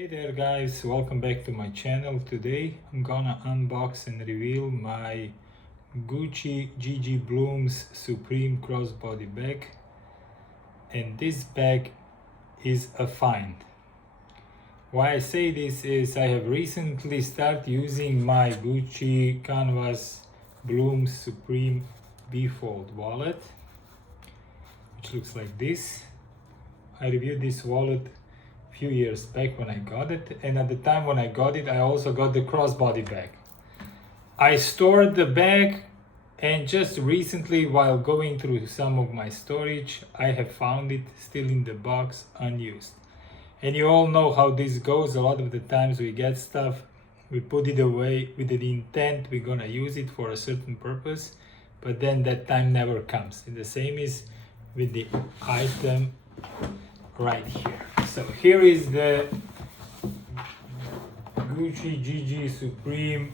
Hey there guys, welcome back to my channel. Today I'm gonna unbox and reveal my Gucci GG Blooms Supreme Crossbody bag, and this bag is a find. Why I say this is I have recently started using my Gucci Canvas Blooms Supreme B-Fold wallet, which looks like this. I reviewed this wallet few years back when I got it, and at the time when I got it I also got the crossbody bag. I stored the bag, and just recently while going through some of my storage I have found it still in the box unused. And you all know how this goes. A lot of the times we get stuff, we put it away with the intent we're gonna use it for a certain purpose, but then that time never comes. And the same is with the item right here. So here is the Gucci GG Supreme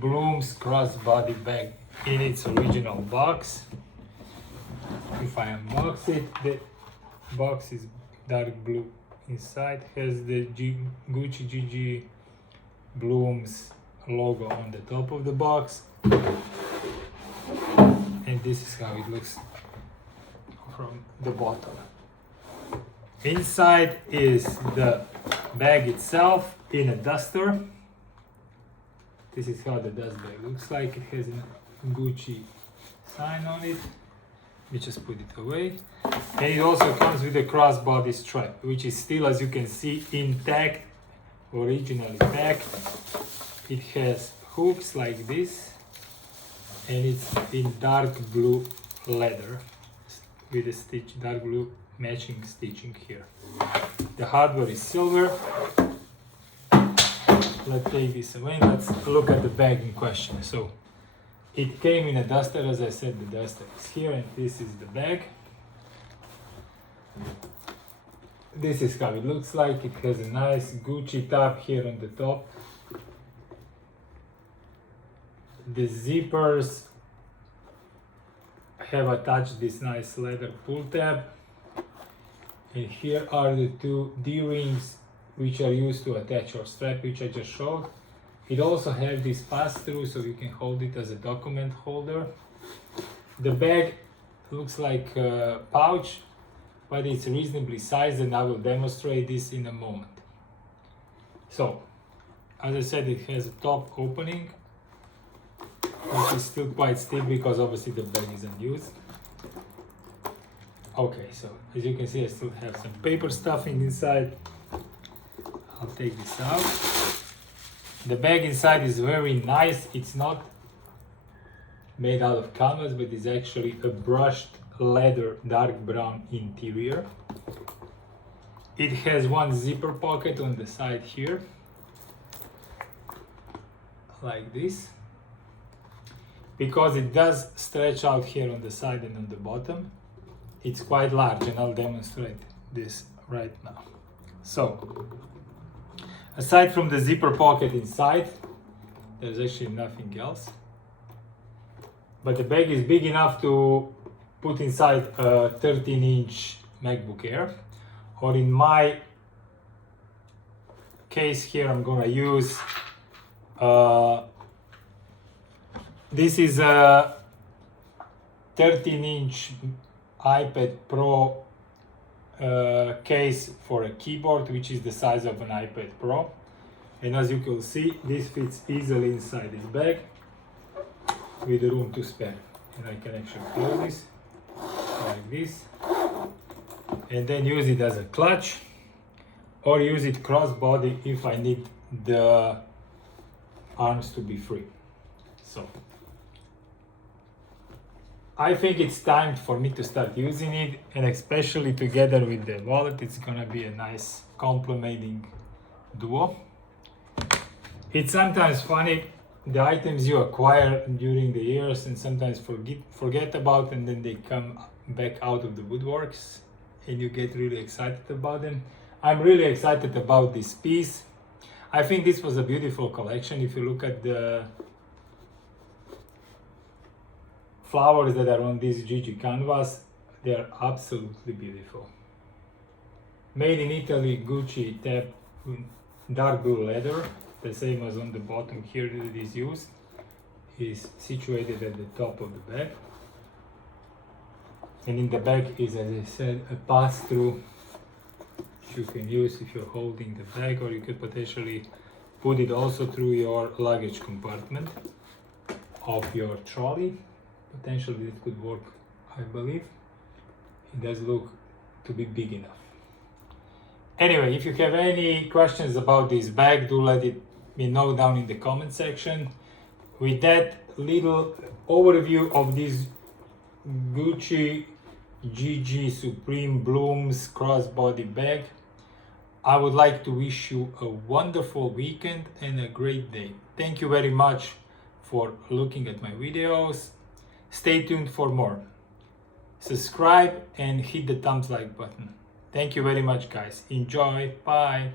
Blooms crossbody bag in its original box. If I unbox it, the box is dark blue inside, has the Gucci GG Blooms logo on the top of the box, and this is how it looks from the bottom. Inside is the bag itself in a duster. This is how the dust bag looks like. It has a Gucci sign on it. We just put it away. And it also comes with a crossbody strap, which is still, as you can see, intact, originally packed. It has hooks like this, and it's in dark blue leather with a stitch, dark blue matching stitching here. The hardware is silver. Let's take this away. Let's look at the bag in question. So it came in a duster. As I said, the duster is here, and this is the bag. This is how it looks like. It has a nice Gucci tab here on the top. The zippers have attached this nice leather pull tab. And here are the two D-rings which are used to attach your strap, which I just showed. It also has this pass-through, so you can hold it as a document holder. The bag looks like a pouch, but it's reasonably sized, and I will demonstrate this in a moment. So, as I said, it has a top opening, which is still quite stiff because obviously the bag is unused. Okay, so as you can see, I still have some paper stuffing inside. I'll take this out. The bag inside is very nice. It's not made out of canvas, but it's actually a brushed leather dark brown interior. It has one zipper pocket on the side here, like this, because it does stretch out here on the side and on the bottom. It's quite large, and I'll demonstrate this right now. So, aside from the zipper pocket inside, there's actually nothing else. But the bag is big enough to put inside a 13-inch MacBook Air. Or in my case here, I'm gonna use, this is a 13-inch iPad Pro case for a keyboard, which is the size of an iPad Pro. And as you can see, this fits easily inside this bag with room to spare. And I can actually close this like this, and then use it as a clutch, or use it crossbody if I need the arms to be free. So I think it's time for me to start using it, and especially together with the wallet, it's gonna be a nice complementing duo. It's sometimes funny, the items you acquire during the years and sometimes forget about, and then they come back out of the woodworks and you get really excited about them. I'm really excited about this piece. I think this was a beautiful collection. If you look at the flowers that are on this GG canvas, they are absolutely beautiful. Made in Italy, Gucci tab dark blue leather, the same as on the bottom here that it is used, is situated at the top of the bag. And in the back is, as I said, a pass-through you can use if you're holding the bag, or you could potentially put it also through your luggage compartment of your trolley. Potentially it could work, I believe. It does look to be big enough. Anyway, if you have any questions about this bag, do let me know down in the comment section. With that little overview of this Gucci GG Supreme Blooms crossbody bag, I would like to wish you a wonderful weekend and a great day. Thank you very much for looking at my videos. Stay tuned for more. Subscribe and hit the thumbs like button. Thank you very much, guys. Enjoy. Bye.